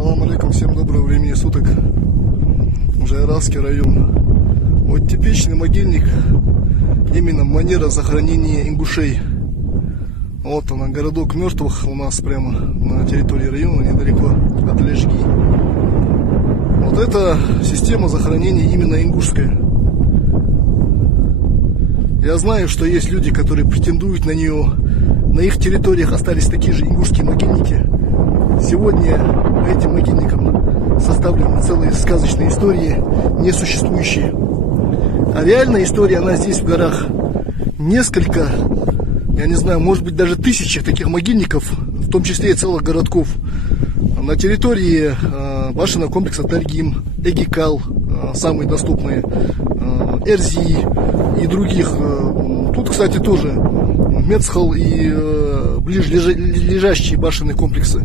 Ассаламу алейкум, всем доброго времени суток. Жайрасский район. Вот типичный могильник, именно манера захоронения ингушей. Вот она, городок мертвых у нас прямо на территории района, недалеко от Лежги. Вот это система захоронения именно ингушская. Я знаю, что есть люди, которые претендуют на нее. На их территориях остались такие же ингушские могильники. Сегодня по этим могильникам составлены целые сказочные истории, несуществующие. А реальная история, она здесь в горах. Несколько, я не знаю, может быть даже тысячи таких могильников, в том числе и целых городков. На территории башенного комплекса Тальгим, Эгикал, самые доступные, Эрзи и других. Тут, кстати, тоже Мецхал и ближлежащие башенные комплексы.